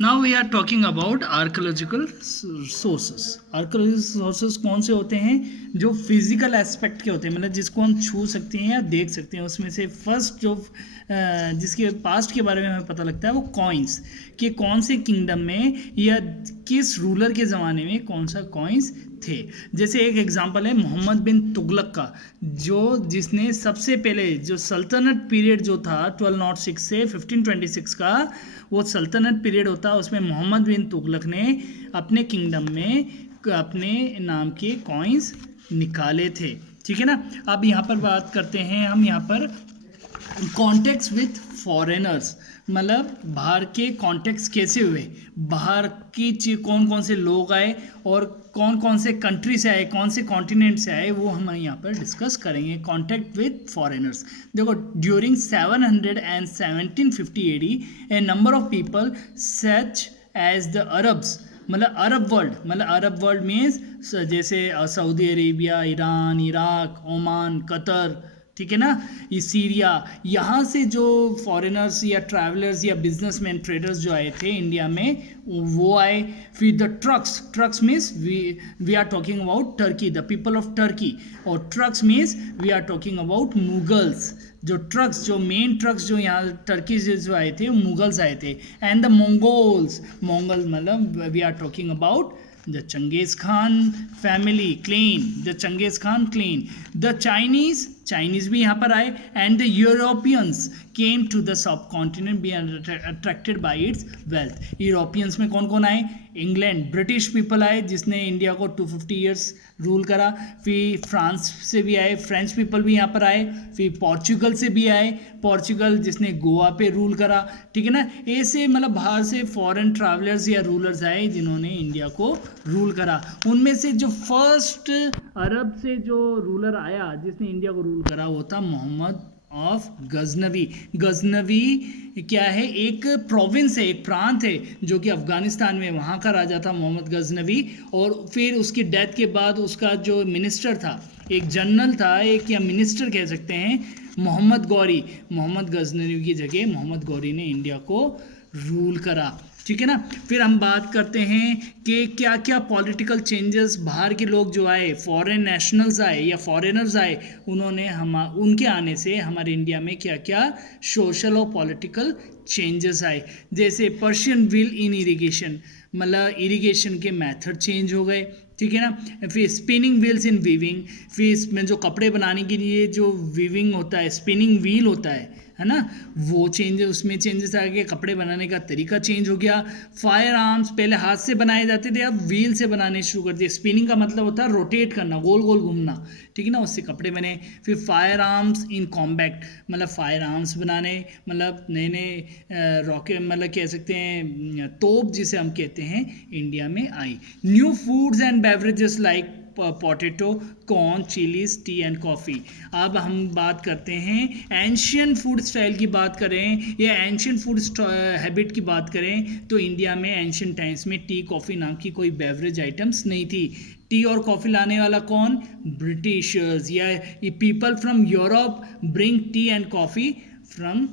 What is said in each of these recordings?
Now we are talking about archaeological sources. Archaeological sources कौन से होते हैं? जो फिजिकल एस्पेक्ट के होते हैं, मतलब जिसको हम छू सकते हैं या देख सकते हैं। उसमें से फर्स्ट जो जिसके पास्ट के बारे में हमें पता लगता है वो कॉइन्स, कि कौन से किंगडम में या किस रूलर के ज़माने में कौन सा कॉइन्स थे। जैसे एक एग्जांपल है मोहम्मद बिन तुगलक का, जो जिसने सबसे पहले जो सल्तनत पीरियड जो था 1206 से 1526 का, वो सल्तनत पीरियड होता है, उसमें मोहम्मद बिन तुगलक ने अपने किंगडम में अपने नाम के कॉइन्स निकाले थे। ठीक है ना। अब यहाँ पर बात करते हैं हम यहाँ पर कॉन्टेक्ट्स विथ फॉरेनर्स, मतलब बाहर के कॉन्टेक्ट्स कैसे हुए, बाहर की कौन कौन से लोग आए और कौन कौन से कंट्री से आए, कौन से कॉन्टिनेंट से आए, वो हम यहाँ पर डिस्कस करेंगे। कॉन्टैक्ट विथ फॉरेनर्स, देखो during 700 and 1750 AD a number of people such as the Arabs, मतलब अरब वर्ल्ड, मतलब अरब वर्ल्ड मीन्स जैसे Saudi Arabia, Iran, Iraq, Oman, Qatar, ठीक है ना, ये सीरिया, यहाँ से जो फॉरेनर्स या ट्रैवलर्स या बिजनेसमैन ट्रेडर्स जो आए थे इंडिया में, वो आए। फिर the Turks means we are talking about Turkey, the people of Turkey. और Turks means we are talking about Mughals. जो ट्रक्स, जो मेन ट्रक्स जो यहाँ टर्की से जो आए थे वो मुगल्स आए थे। एंड द मंगोल्स, मंगल मतलब we are talking about the Genghis Khan family clan, the Genghis Khan clan, the Chinese भी यहाँ पर आए, and the Europeans came to the subcontinent being attracted by its wealth। Europeans में कौन कौन आए? England, British people आए जिसने इंडिया को 250 ईयर्स रूल करा। फिर फ्रांस से भी आए, फ्रेंच पीपल भी यहाँ पर आए। फिर पोर्चुगल से भी आए, पोर्चुगल जिसने गोवा पे रूल करा। ठीक है ना। ऐसे मतलब बाहर से फॉरेन ट्रैवलर्स या रूलर्स आए जिन्होंने इंडिया को रूल करा। उनमें से जो फर्स्ट अरब से जो रूलर आया जिसने इंडिया को रूल करा वो था मोहम्मद ऑफ गजनवी। गजनवी क्या है? एक प्रोविंस है, एक प्रांत है जो कि अफगानिस्तान में, वहाँ का राजा था मोहम्मद गजनवी। और फिर उसकी डेथ के बाद उसका जो मिनिस्टर था, एक जनरल था, एक या मिनिस्टर कह सकते हैं, मोहम्मद गौरी, मोहम्मद गजनवी की जगह मोहम्मद गौरी ने इंडिया को रूल करा। ठीक है ना। फिर हम बात करते हैं कि क्या क्या पॉलिटिकल चेंजेस बाहर के लोग जो आए, फॉरेन नेशनल्स आए या फॉरेनर्स आए, उन्होंने उनके आने से हमारे इंडिया में क्या क्या सोशल और पॉलिटिकल चेंजेस आए। जैसे पर्शियन व्हील इन इरिगेशन, मतलब इरिगेशन के मेथड चेंज हो गए। ठीक है ना। फिर स्पिनिंग व्हील्स इन वीविंग, फिर इसमें जो कपड़े बनाने के लिए जो वीविंग होता है, स्पिनिंग व्हील होता है ना, वो चेंजेस, उसमें चेंजेस आ गए, कपड़े बनाने का तरीका चेंज हो गया। फायर आर्म्स पहले हाथ से बनाए जाते थे, अब व्हील से बनाने शुरू कर दिए। स्पिनिंग का मतलब होता है रोटेट करना, गोल गोल घूमना। ठीक है ना, उससे कपड़े बने। फिर फायर आर्म्स इन कॉम्बैक्ट, मतलब फायर आर्म्स बनाने, मतलब नए नए रॉकेट, मतलब कह सकते हैं तोप जिसे हम कहते हैं, इंडिया में आई। New foods and beverages like potato, corn, chillies, tea and coffee. अब हम बात करते हैं एंशियन फूड स्टाइल की बात करें या एंशियन फूड हैबिट की बात करें तो इंडिया में एंशियन टाइम्स में टी कॉफ़ी नाम की कोई बेवरेज आइटम्स नहीं थी। टी और कॉफ़ी लाने वाला कौन? ब्रिटिशर्स या people from Europe bring tea and coffee from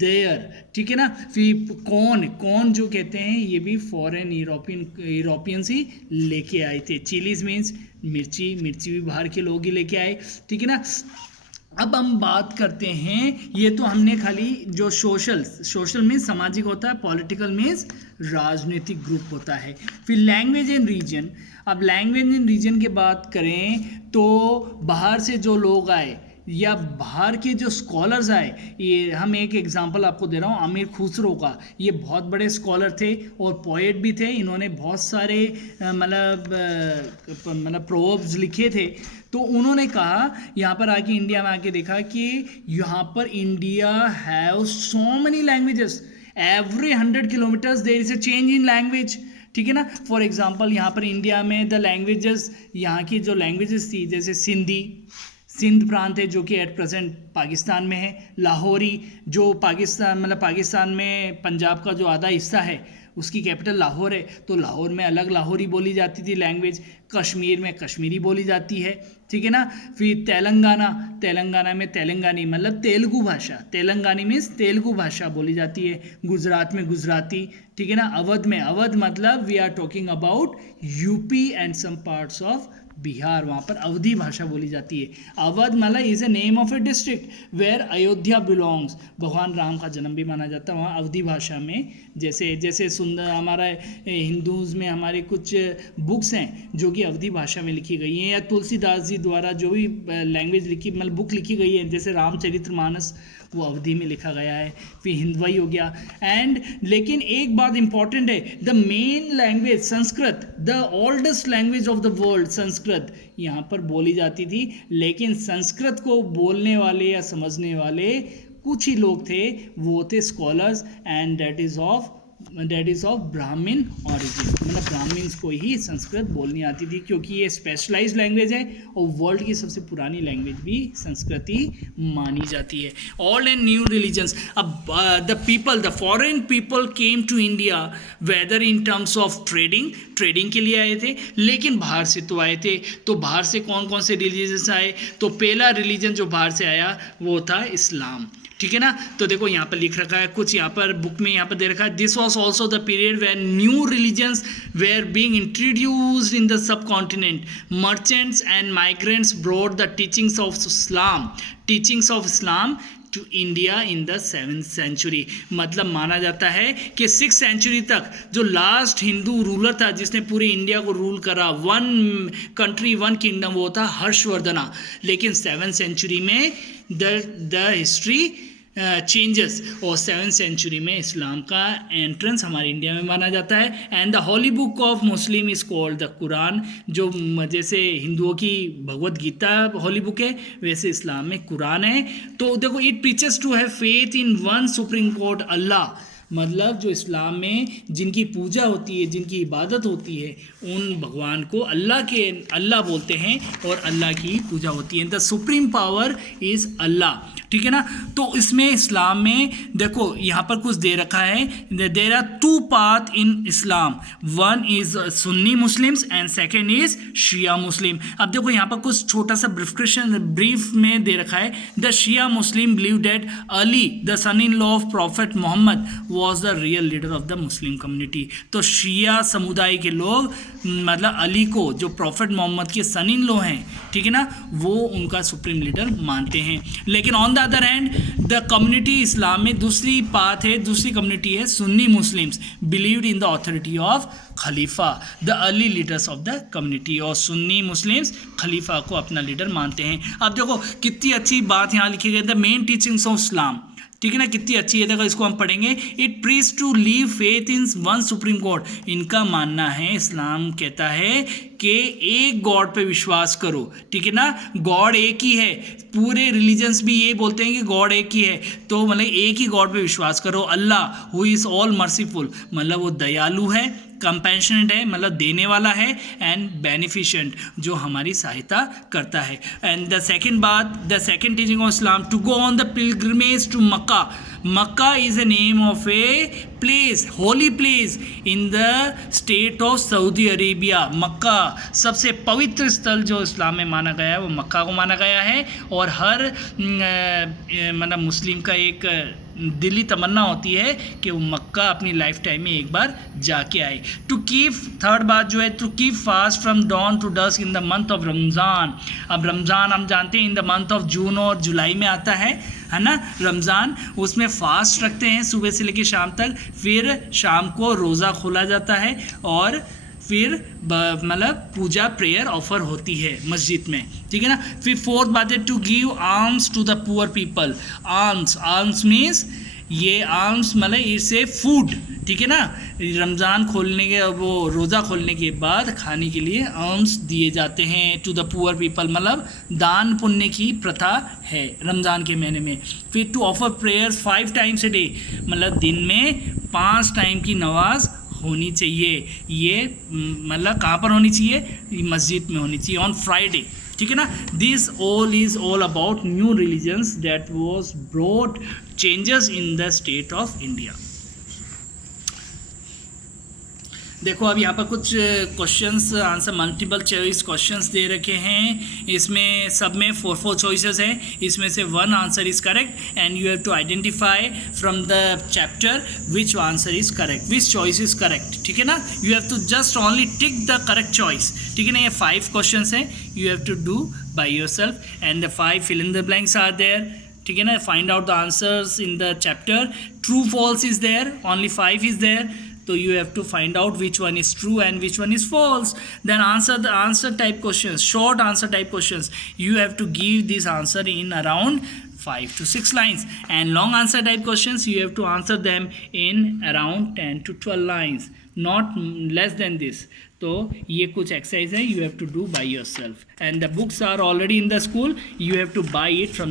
there. ठीक है ना। फिर कौन जो कहते हैं ये भी फॉरेन यूरोपियंस ही लेके आए थे। चिलीज मीन्स मिर्ची भी बाहर के लोग ही लेके आए। ठीक है ना। अब हम बात करते हैं, ये तो हमने खाली जो सोशल मीन्स सामाजिक होता है, पॉलिटिकल मीन्स राजनीतिक ग्रुप होता है। फिर लैंग्वेज एंड रीजन। अब लैंग्वेज एंड रीजन की बात करें तो बाहर से जो लोग आए या बाहर के जो स्कॉलर्स आए, ये हम एक एग्जांपल आपको दे रहा हूँ अमीर खुसरो का। ये बहुत बड़े स्कॉलर थे और पोएट भी थे। इन्होंने बहुत सारे मतलब प्रोवर्ब्स लिखे थे। तो उन्होंने कहा, यहाँ पर आके इंडिया में आके देखा कि यहाँ पर India have so many languages, every 100 kilometres there is a change in language. ठीक है ना। फॉर एग्जांपल यहाँ पर इंडिया में द लैंग्वेजेस, यहाँ की जो लैंग्वेजेस थी, जैसे सिंध प्रांत है जो कि एट प्रेजेंट पाकिस्तान में है, लाहौरी जो पाकिस्तान में पंजाब का जो आधा हिस्सा है उसकी कैपिटल लाहौर है, तो लाहौर में अलग लाहौरी बोली जाती थी लैंग्वेज, कश्मीर में कश्मीरी बोली जाती है, ठीक है ना। फिर तेलंगाना में तेलंगानी मतलब तेलुगु भाषा, तेलंगानी मीन्स तेलुगु भाषा बोली जाती है, गुजरात में गुजराती, ठीक है ना। अवध मतलब we are talking about UP and some parts of Bihar, वहाँ पर अवधी भाषा बोली जाती है। अवध मतलब is a name of a district where Ayodhya belongs, भगवान राम का जन्म भी माना जाता है वहाँ अवधी भाषा में। जैसे सुंदर हमारा हिंदूज़ में हमारे कुछ बुक्स हैं जो कि अवधी भाषा में लिखी गई हैं, या तुलसीदास जी द्वारा जो भी लैंग्वेज लिखी मतलब बुक लिखी गई है, जैसे रामचरितमानस वो अवधी में लिखा गया है। फिर हिंदवाई हो गया लेकिन एक बात इंपॉर्टेंट है, the main language Sanskrit, the oldest language of the world Sanskrit यहाँ पर बोली जाती थी, लेकिन संस्कृत को बोलने वाले या समझने वाले कुछ ही लोग थे, वो थे scholars and that is of ब्राह्मण ऑरिजिन, मतलब ब्राह्मण्स को ही संस्कृत बोलनी आती थी, क्योंकि ये स्पेशलाइज्ड लैंग्वेज है और वर्ल्ड की सबसे पुरानी लैंग्वेज भी संस्कृत ही मानी जाती है। ओल्ड एंड न्यू रिलीजन्स, अब the foreign people came to India whether in terms of trading के लिए आए थे, लेकिन बाहर से तो आए थे, तो बाहर से कौन कौन से रिलीजन्स आए, तो पहला रिलीजन जो बाहर से आया वो था इस्लाम, ठीक है ना। तो देखो यहाँ पर लिख रखा है कुछ, यहाँ पर बुक में यहाँ पर दे रखा है, this was also the period when new religions were being introduced in the subcontinent, merchants and migrants brought the teachings of Islam to India in the 7th century. मतलब माना जाता है कि 6th सेंचुरी तक जो last Hindu ruler था जिसने पूरे इंडिया को रूल करा, 1 कंट्री 1 किंगडम, वो था हर्षवर्धना, लेकिन 7th सेंचुरी में द हिस्ट्री चेंजेस और 7th सेंचुरी में इस्लाम का एंट्रेंस हमारे इंडिया में माना जाता है। And the holy book of Muslim is called the Quran, जो जैसे हिंदुओं की भगवत गीता हॉली बुक है वैसे इस्लाम में कुरान है। तो देखो, it preaches to have faith in one supreme court अल्लाह, मतलब जो इस्लाम में जिनकी पूजा होती है, जिनकी इबादत होती है, उन भगवान को अल्लाह बोलते हैं और अल्लाह की पूजा होती है। द सुप्रीम पावर इज़ अल्लाह, ठीक है ना। तो इसमें इस्लाम में देखो यहाँ पर कुछ दे रखा है, देयर आर 2 पाथ इन इस्लाम, वन इज़ सुन्नी मुस्लिम्स एंड सेकेंड इज़ शिया मुस्लिम। अब देखो यहाँ पर कुछ छोटा सा ब्रीफ में दे रखा है, the Shia Muslim believe that Ali the son in law of prophet Muhammad was the real leader of the Muslim community. तो शिया समुदाय के लोग मतलब अली को, जो प्रॉफिट मोहम्मद के सन इन लॉ हैं, ठीक है ना, वो उनका सुप्रीम लीडर मानते हैं। लेकिन on the other hand the community इस्लाम में दूसरी बात है, दूसरी कम्युनिटी है सुन्नी Muslims believed in the authority of खलीफा, the early leaders of the community, और सुन्नी मुस्लिम्स खलीफा को अपना लीडर मानते हैं। अब देखो कितनी अच्छी बात यहाँ लिखी गई, द मेन टीचिंग्स ऑफ इस्लाम, ठीक है ना, कितनी अच्छी है। देखो इसको हम पढ़ेंगे, it preach to live faith in one supreme God. इनका मानना है, इस्लाम कहता है कि एक गॉड पे विश्वास करो, ठीक है ना, गॉड एक ही है। पूरे रिलीजन्स भी ये बोलते हैं कि गॉड एक ही है, तो मतलब एक ही गॉड पे विश्वास करो। अल्लाह हु इज़ ऑल मर्सीफुल, मतलब वो दयालु है, कंपैशनेट है, मतलब देने वाला है, एंड बेनिफिशेंट, जो हमारी सहायता करता है। And the second teaching of Islam, to go on the pilgrimage to Mecca. Mecca is a name of a place, holy place in the state of Saudi Arabia. Mecca सबसे पवित्र स्थल जो इस्लाम में माना गया है वो मक्का को माना गया है, और हर मतलब मुस्लिम का एक दिली तमन्ना होती है कि वो मक्का अपनी लाइफ टाइम में एक बार जाके आए। टू कीप, थर्ड बात जो है, to keep fast from dawn to dusk in the month of Ramzan. अब रमज़ान हम जानते हैं in the month of June और जुलाई में आता है ना रमज़ान, उसमें फास्ट रखते हैं सुबह से लेकर शाम तक, फिर शाम को रोज़ा खोला जाता है और फिर मतलब पूजा प्रेयर ऑफर होती है मस्जिद में, ठीक है ना। फिर फोर्थ बात है, to give alms to the poor people. Alms means ये आर्म्स मतलब इट्स ए फूड, ठीक है ना। रमज़ान खोलने के, वो रोज़ा खोलने के बाद खाने के लिए आर्म्स दिए जाते हैं टू द पुअर पीपल, मतलब दान पुण्य की प्रथा है रमज़ान के महीने में। फिर to offer prayers 5 times a day, मतलब दिन में 5 टाइम की नमाज होनी चाहिए। ये मतलब कहाँ पर होनी चाहिए, मस्जिद में होनी चाहिए, ऑन फ्राइडे, ठीक है ना. This all is all about new religions that was brought changes in the state of India. देखो अब यहाँ पर कुछ questions answer multiple choice questions दे रखे हैं. इसमें सब में 4 चॉइसेस हैं. इसमें से 1 answer is correct and you have to identify from the chapter which answer is correct, which choice is correct. ठीक है ना. You have to just only tick the correct choice. ठीक है ना. ये 5 क्वेश्चंस हैं. You have to do by yourself and the 5 fill in the blanks are there. ठीक है ना. Find out the answers in the chapter. True false is there, only 5 is there. So you have to find out which one is true and which one is false. Then answer the answer type questions, short answer type questions. You have to give this answer in around 5 to 6 lines. And long answer type questions, you have to answer them in around 10 to 12 lines, not less than this. तो ये कुछ exercise है. You have to do by yourself. And the books are already in the school. You have to buy it from